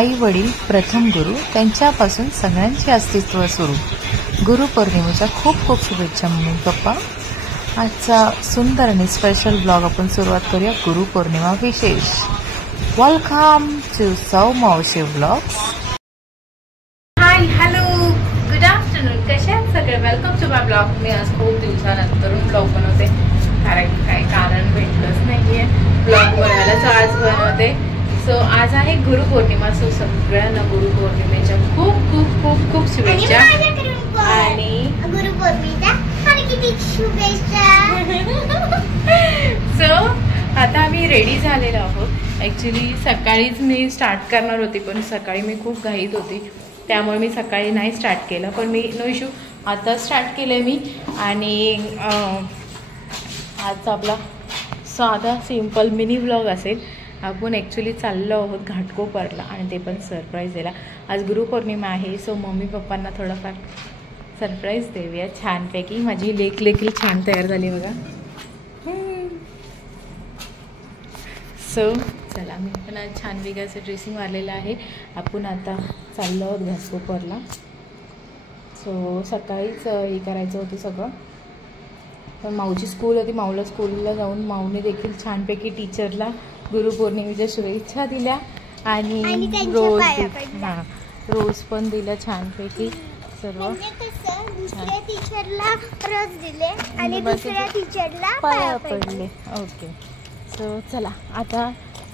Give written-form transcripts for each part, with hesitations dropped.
आई वडील प्रथम गुरु, त्यांच्यापासून सगळ्यांचे अस्तित्व सुरू. गुरुपौर्णिमेच्या खूप खूप शुभेच्छा मम्मी पप्पा. आजचा सुंदर आणि स्पेशल ब्लॉग आपण सुरुवात करूया गुरुपौर्णिमा विशेष. Welcome to Sau Mavshi blogs. Hi, hello, good afternoon. कसे आहेत सगळे? Welcome to my blog. मी आज खूप दिवसानंतरून ब्लॉग बनवते, कारण काही कारण भेटलंच नाहीये ब्लॉग बनायला, सो आज बनवते. सो आज आहे गुरुपौर्णिमा. सो सगळ्यांना गुरुपौर्णिमेच्या खूप खूप खूप खूप शुभेच्छा आणि गुरुपौर्णिमेच्या हार्दिक शुभेच्छा. सो आता आम्ही रेडी झालेलो आहोत. ॲक्च्युली सकाळीच मी स्टार्ट करणार होती, पण सकाळी मी खूप घाईत होती, त्यामुळे मी सकाळी नाही स्टार्ट केलं. पण मी नो इशू आता स्टार्ट केलं आहे मी. आणि आजचा आपला साधा सिम्पल मिनी व्लॉग असेल. आपण ॲक्च्युली चाललो आहोत घाटकोपरला, आणि ते पण सरप्राईज द्यायला. आज गुरुपौर्णिमा आहे, सो मम्मी पप्पांना थोडंफार सरप्राईज देऊया छानपैकी. माझी लेक देखील छान तयार झाली बघा. सो चला, मी पण आज छान वेगळ्याचं ड्रेसिंग मारलेलं आहे. आपण आता चाललो आहोत घाटकोपरला. सो सकाळीच हे करायचं होतं सगळं, पण माऊची स्कूल होती. माऊला स्कूलला जाऊन माऊने देखील छानपैकी टीचरला गुरुपौर्णिमेच्या शुभेच्छा दिल्या आणि रोज रोज पण दिल्या छानपैकी सर्व. दुसऱ्या टीचरला रोज दिले आणि दुसऱ्या टीचरला पाया पडले. ओके, सो चला आता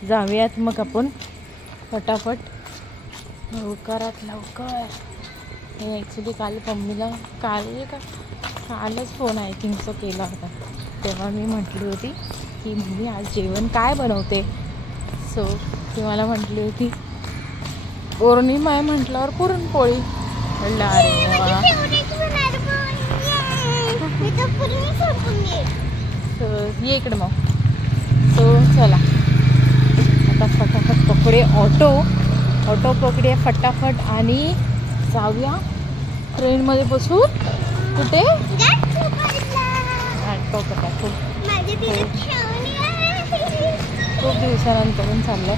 जाऊयात मग आपण फटाफट, लवकरात लवकर. हे ॲक्च्युली काल मम्मीला कालच फोन आय थिंक सो केला होता, तेव्हा मी म्हटली होती की मम्मी आज जेवण काय बनवते. सो ती मला म्हटली होती पौर्णिमा आहे म्हटल्यावर पुरणपोळी. म्हटलं अरे वा. सो ये इकडे मग. सो चला आता फटाफट पकडे ऑटो पकडे फटाफट आणि जाऊया ट्रेनमध्ये बसून. कुठे? खूप दिवसानंतरून चाललं.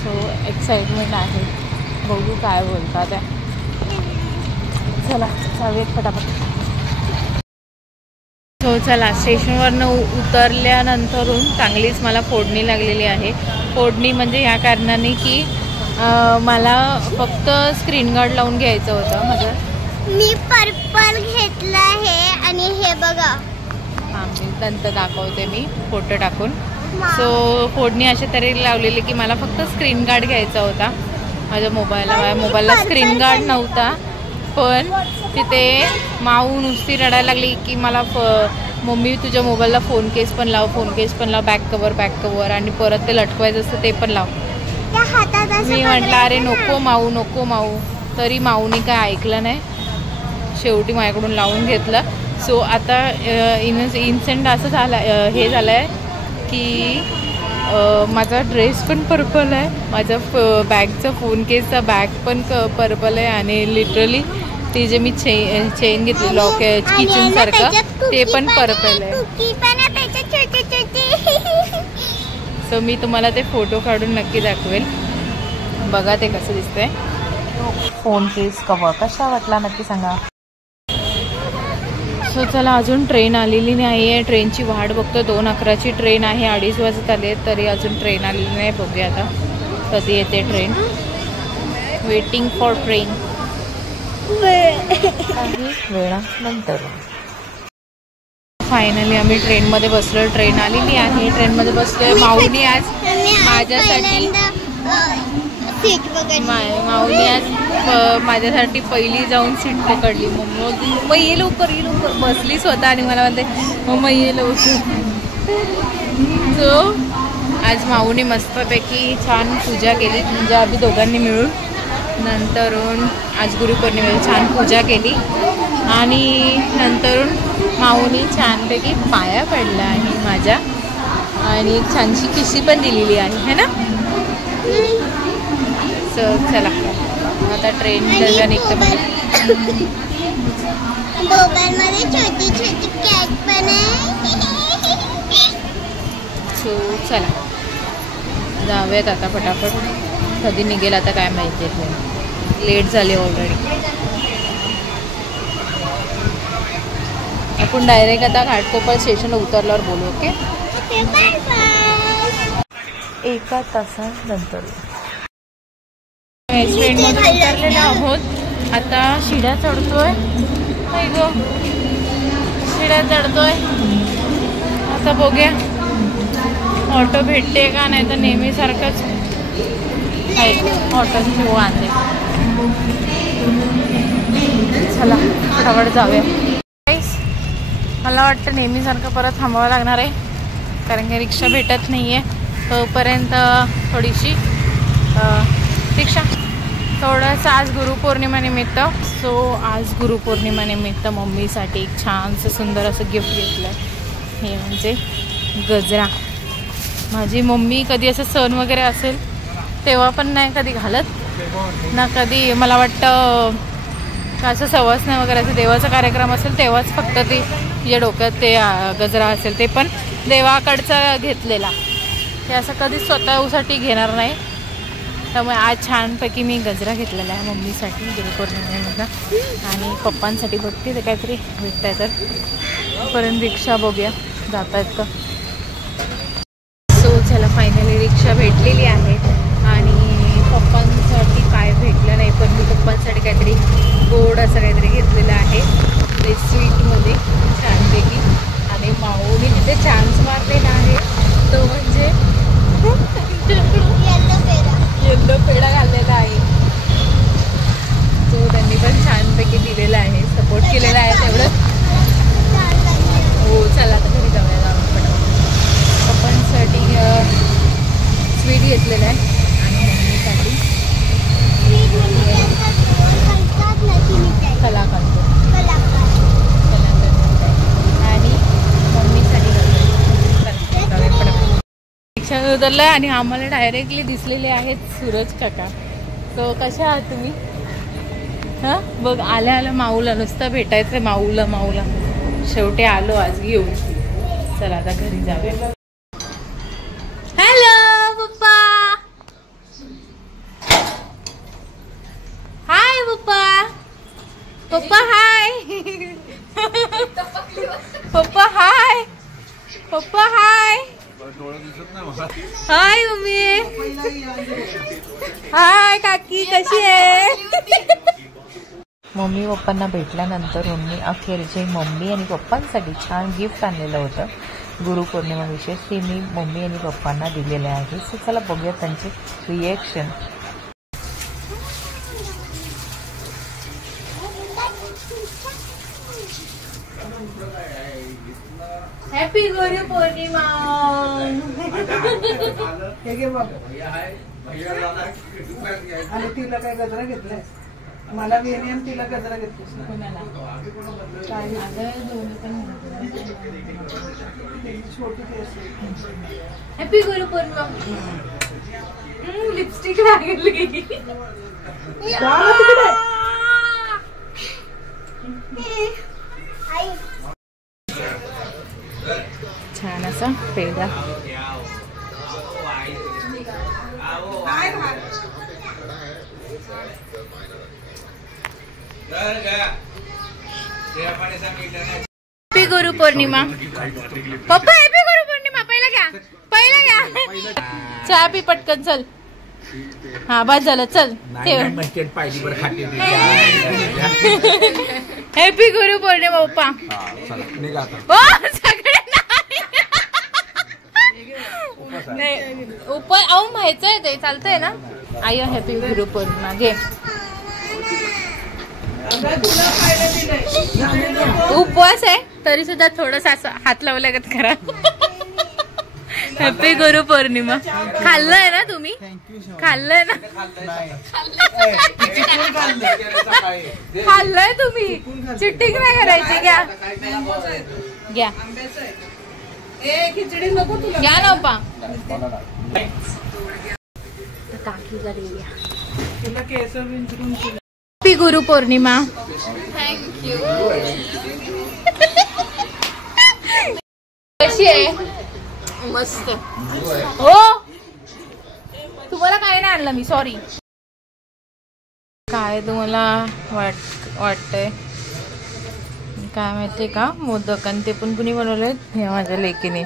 सो एक्साइटमेंट आहे, बघू काय बोलतात त्या. चला जाऊयात फटाफट. सो चला, स्टेशनवरनं उतरल्यानंतरून चांगलीच मला फोडणी लागलेली आहे. फोडणी म्हणजे ह्या कारणाने की मला फक्त स्क्रीन गार्ड लावून घ्यायचं होतं माझं. मी पर्पल घेतलं आहे आणि हे बघा. हां, मी नंतर दाखवते मी फोटो टाकून. सो फोडणी अशा तऱ्हेने लावलेली की मला फक्त स्क्रीन गार्ड घ्यायचा होता माझ्या मोबाईलला स्क्रीन गार्ड नव्हता. पण तिथे माऊ नुसती रडायला लागली की मला मम्मी तुझ्या मोबाईलला फोन केस पण लाव, बॅक कवर आणि परत ते लटकवायचं असतं ते पण लाव. मी म्हटलं अरे नको माऊ. तरी माऊनी काय ऐकलं नाही, शेवटी माझ्याकडून लावून घेतलं. सो आता इन्सिडेंट असं झालं हे झालं आहे की माझा ड्रेस पण पर्पल आहे, माझा बॅगचा फोन केसचा बॅग पण पर्पल आहे, आणि लिटरली ते जे मी चेन घेतली लॉक किचन सारखं ते पण पर्पल आहे. सो मी तुम्हाला ते फोटो काढून नक्की दाखवेल, बघा ते कसं दिसतंय. फोन केस कवर कशा वाटला नक्की सांगा. सो चला, अजून ट्रेन आलेली नाही आहे. ट्रेनची वाट बघतो. 2:11ची ट्रेन आहे, 2:30 वाजत आले तरी अजून ट्रेन आलेली नाही. बघूया आता कधी येते ट्रेन. Waiting for train. काही वेळानंतर फायनली आम्ही ट्रेनमध्ये बसलो. ट्रेन आलेली आहे, ट्रेनमध्ये बसलोय. माऊनी आज माझ्यासाठी पहिली जाऊन सीट पकडली. मम्मा ये लवकर बसली स्वतः आणि मला म्हणते मम्मा ये लवकर. सो आज माऊने मस्तपैकी छान पूजा केली, म्हणजे आम्ही दोघांनी मिळून. नंतरून आज गुरुपौर्णिमेला छान पूजा केली आणि नंतरून माऊने छानपैकी पाया पडला आहे माझ्या, आणि एक छानशी किशी पण दिलेली आहे ना. सो चला आता ट्रेन निघतं बघा. मोबाईलमध्ये छोटी छोटी कॅट पण आहे. सो चला जाऊयात आता फटाफट. कधी निघेल आता काय माहिती, लेट झाले ऑलरेडी. आपण डायरेक्ट आता घाटकोपर स्टेशनला उतरल्यावर बोलू. ओके, एका तासानंतर ट्रेनमध्ये उतरलेलो आहोत. आता शिड्या चढतोय, शिड्या चढतोय. आता बघूया ऑटो भेटते का, नाही तर नेहमीसारखंच ऑटोची वांदे. चला फटाफट जाऊया. मला वाटतं नेहमीसारखं परत थांबावं लागणार आहे, कारण की रिक्षा भेटत नाही आहे. तोपर्यंत थोडीशी रिक्षा. थोडंसं आज गुरुपौर्णिमेनिमित्त, आज गुरुपौर्णिमेनिमित्त मम्मीसाठी एक छानसं सुंदर असं गिफ्ट घेतलं आहे. हे म्हणजे गजरा. माझी मम्मी कधी असं सण वगैरे असेल तेव्हा पण नाही कधी घालत ना, कधी मला वाटतं असं सवासण्या वगैरे असं देवाचा कार्यक्रम असेल तेव्हाच फक्त ती तिच्या डोक्यात ते गजरा असेल, ते पण देवाकडचा घेतलेला. ते असं कधी स्वतःसाठी घेणार नाही. त्यामुळे आज छानपैकी मी गजरा घेतलेला आहे मम्मीसाठी गुरुपौर्णिमेमधला. आणि पप्पांसाठी बघते ते काहीतरी भेटत आहे तर. पर्यंत रिक्षा बघूया जात आहेत का. सो चला फायनली रिक्षा भेटलेली आहे. आणि पप्पांसाठी काय भेटलं नाही, पण मी पप्पांसाठी काहीतरी गोड असं काहीतरी घेतलेलं आहे ते स्वीटमध्ये छानपैकी. आणि माऊनी तिथे चान्स मारलेला आहे तो म्हणजे येल्लो पेढा घाललेला आहे. तो त्यांनी पण छानपैकी दिलेला आहे, सपोर्ट केलेला आहे तेवढं. हो चला आता घरी जाऊया आपण. पप्पांसाठी स्वीट घेतलेलं आहे आणि मम्मीसाठी कलाकंद आणि मम्मीसाठी रिक्षा उतरलं. आणि आम्हाला डायरेक्टली दिसलेले आहेत सूरज काका. सो कशा आहात तुम्ही? हां बघ, आल्या आल्या माऊला नुसतं भेटायचं, माऊला शेवटी आलो आज घेऊन. चला आता घरी जाऊया. हॅलो पप्पा. हाय पप्पा. पप्पा हाय. पप्पा हाय. पप्पा हाय. हाय मम्मी. हाय काकी, कशी आहे? मम्मी पप्पांना भेटल्यानंतर मम्मी अखेरचे मम्मी आणि पप्पांसाठी छान गिफ्ट आणलेलं होतं गुरुपौर्णिमा विशेष. ते मी मम्मी आणि पप्पांना दिलेले आहे. सो चला बघूया त्यांचे रिएक्शन. हॅपी गुरुपौर्णिमा. तिला काय गजरा घेतलाय? मला वेनियम, तिला गजरा घेतलीस ना? हॅपी गुरुपौर्णिमा. लिपस्टिक लागली. छान असा पेढा. हॅपी गुरुपौर्णिमा. पप्पा हॅपी गुरुपौर्णिमा. पहिला घ्या. चहा पी पटकन चल. हा बस झालं चल. हॅपी गुरुपौर्णिमा पप्पा. नाही उपाय अहो माहिती ते चालतंय ना. आई हॅपी गुरुपौर्णिमा घे. उपवास आहे तरी सुद्धा थोडस असं हात लावल्यागत करा. हॅपी गुरुपौर्णिमा. खाल्लंय ना तुम्ही? खाल्लंय ना? खाल्लंय तुम्ही? चिटिंग नाही करायची. घ्या घ्या घ्या ना पा. काकीला देऊया. हॅपी गुरुपौर्णिमा. थँक्यू. कशी आहे? मस्त. हो तुम्हाला काय नाही आणलं मी, सॉरी. काय तुम्हाला वाटतंय काय माहितीये का, मोदक. आणि ते पण कुणी बनवलेत, हे माझ्या लेकीने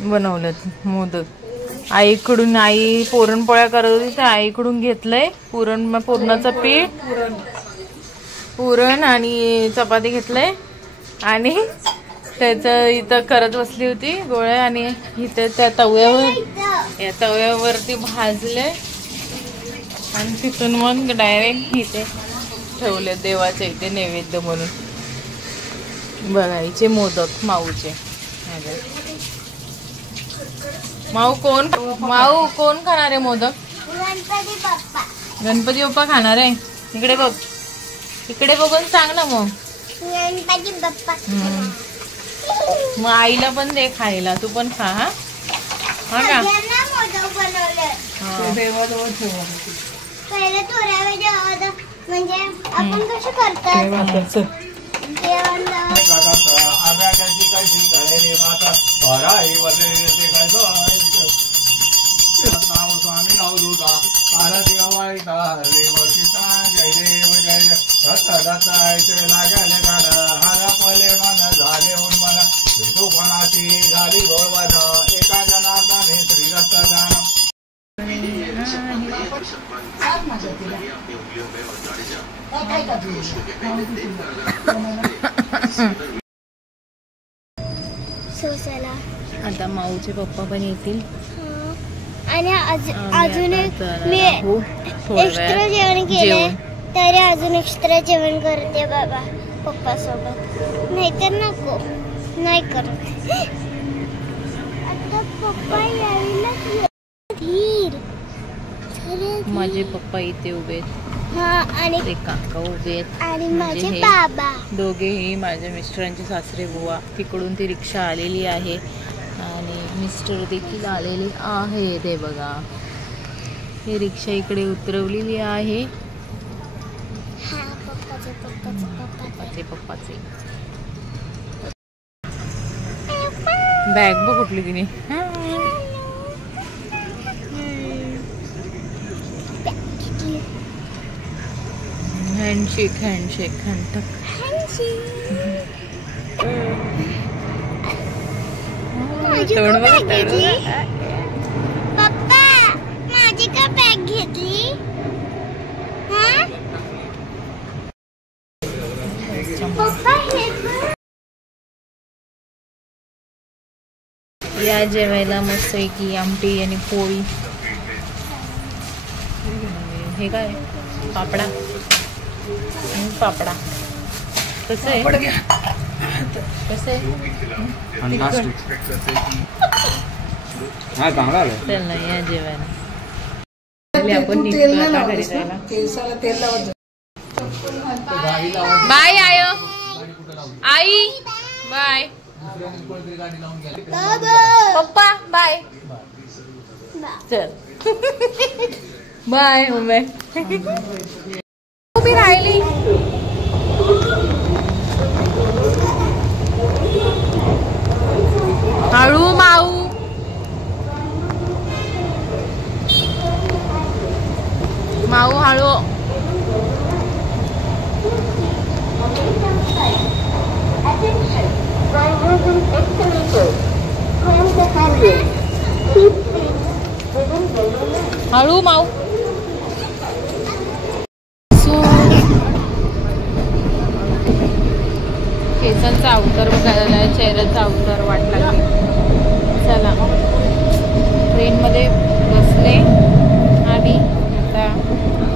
बनवलेत मोदक. आईकडून, आई पुरणपोळ्या करत होती तर आईकडून घेतलंय पुरणाचं पीठ, पुरण आणि चपाती घेतलंय आणि त्याचं इथं करत बसली होती गोळ्या. आणि इथे त्या तव्यावरती भाजले आणि तिथून मग डायरेक्ट इथे ठेवले देवाच्या इथे नैवेद्य म्हणून. बघायचे मोदक माऊचे. माऊ कोण खाणार आहे मोदक? गणपती बाप्पा खाणार आहे. इकडे बघ, इकडे बघून सांग ना मग. गणपती बाप्पा. मग आईला पण दे खायला, तू पण खा. हा का? मोदक बनवले देवाजवळ ठेवा. पहिले थोड्या वेळ म्हणजे आपण कसं करतात आता माऊचे पप्पा पण येतील आणि अजून एक मी एक्स्ट्रा जेवण केले तरी अजून एक्स्ट्रा जेवण करते बाबा पप्पा सोबत, नाहीतर नको नाही करत. आता पप्पा यायला धीर. माझे पप्पा इथे उभे आहेत. हा आणि ते काका उभे आहेत आणि म्हणजे माझे हे बाबा दोघेही माझ्या मिस्टरांचे सासरे बुवा. तिकडून ती रिक्षा आलेली आहे आणि मिस्टर देखील आलेले आहे. ते बघा, ही रिक्षा इकडे उतरवलेली आहे. हा पप्पाचे बॅग बघ कुठली तिने. हँडशेक हँडटक. पप्पा माझी का बॅग घेतली? पप्पा या जेवायला मस्त की आमटी आणि पोळी. हे काय पापडा पापडा कसं आहे? कसं आहे? चल ना या जेवायला. आपण निघतो आता घरी जायला. बाय आयो आई बाय पप्पा बाय. चल बाय मम्मी. उभी राहिली. हळू माऊ. माऊ हळू. हळू माऊ. केसांचा अवतार बघायला, चेहऱ्याचा अवतार वाटला. चला ट्रेनमध्ये बसले आणि आता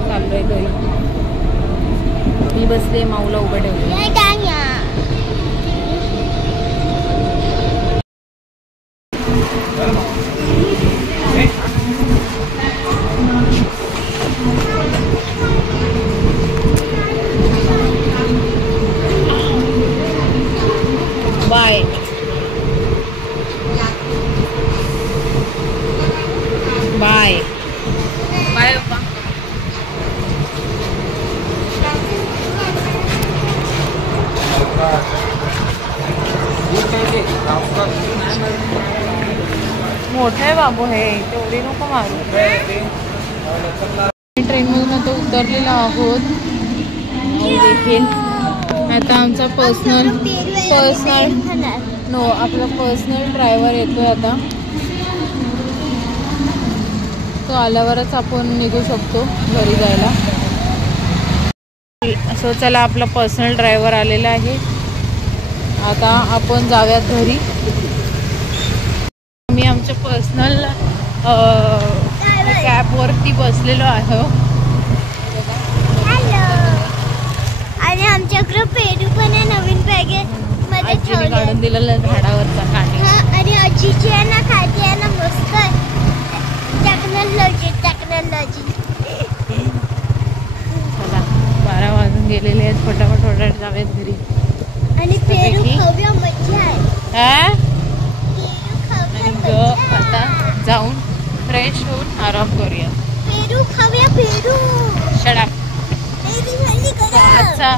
चाललोय घरी. मी बसले, माऊला उभं ठेवले. बाय बाय बाय पप्पा. बाबू हे तेवढी नको मारू. ट्रेनमधून आता उतरलेलो आहोत. देखील आता आमचा पर्सनल आपला पर्सनल ड्रायव्हर येतोय आता. तो आल्यावरच आपण निघू शकतो घरी जायला. सो चला, आपला पर्सनल ड्रायव्हर आलेला आहे. आता आपण जाऊयात घरी. मी आमच्या पर्सनल कॅबवरती बसलेलो आहे. आणि आमच्याकडे पेरू पण आहे नवीन पॅकेट आजीने काढून दिलेलं झाडावरचा काढे. आणि आजीची आहे ना खाती आहे ना मस्त टेक्नॉलॉजी. चला, 12 वाजून गेलेले आहेत. फटाफट जाऊयात घरी. आणि पेरू खाऊया, मज्जा आहे. आता जाऊन फ्रेश होऊन आराम करूया. पेरू खाऊया, पेरू. शडा. आजचा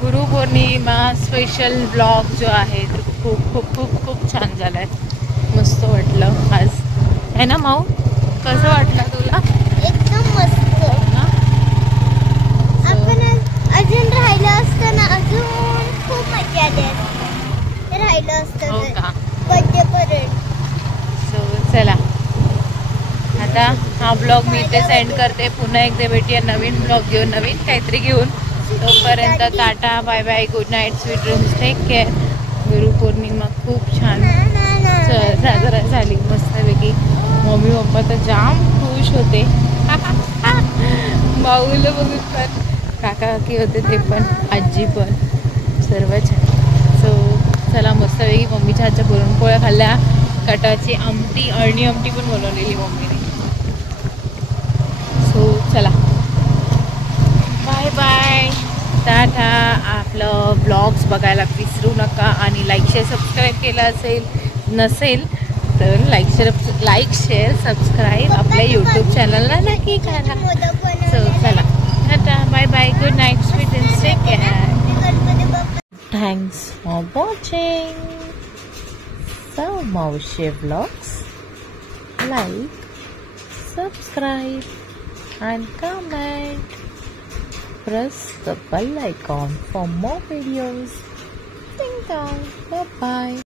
गुरुपौर्णिमा स्पेशल ब्लॉग जो आहे तो खूप खूप खूप खूप छान झालाय. मस्त वाटलं आज, है ना माऊ? कसं वाटलं तुला? एकदम मस्त ना? आपण अजून राहिलं असतं ना, अजून खूप मजा आली राहिलं असतं. हो का? बर्थडे पर्यंत. सो चला, आता हा ब्लॉग मी इथे सेंड करते. पुन्हा एकदा भेटूया नवीन ब्लॉग घेऊन, नवीन काहीतरी घेऊन. तोपर्यंत tata, bye bye, good night, sweet dreams, take care. Gurupurnima खूप छान साजरा झाली मस्तपैकी. मम्मी पप्पा तर जाम खुश होते. माऊला बघून पण, काका काकी होते ते पण, आजी पण, सर्व छान. सो चला, मस्तपैकी मम्मीच्या हातच्या पुरणपोळ्या खाल्ल्या. कटाची आमटी, अळणी आमटी पण बनवलेली मम्मीने. सो चला, बाय बाय, टाटा. आपलं ब्लॉग्स बघायला विसरू नका. आणि लाईक शेअर सबस्क्राईब केलं नसेल तर लाईक शेअर सबस्क्राईब आपल्या यूट्यूब चॅनलला नक्की करा. सो चला, tata, bye bye, good night, sweet dreams, take care. Thanks for watching Mavshi blogs. Like, subscribe and comment. Press the bell icon for more videos. Ding dong. Bye bye.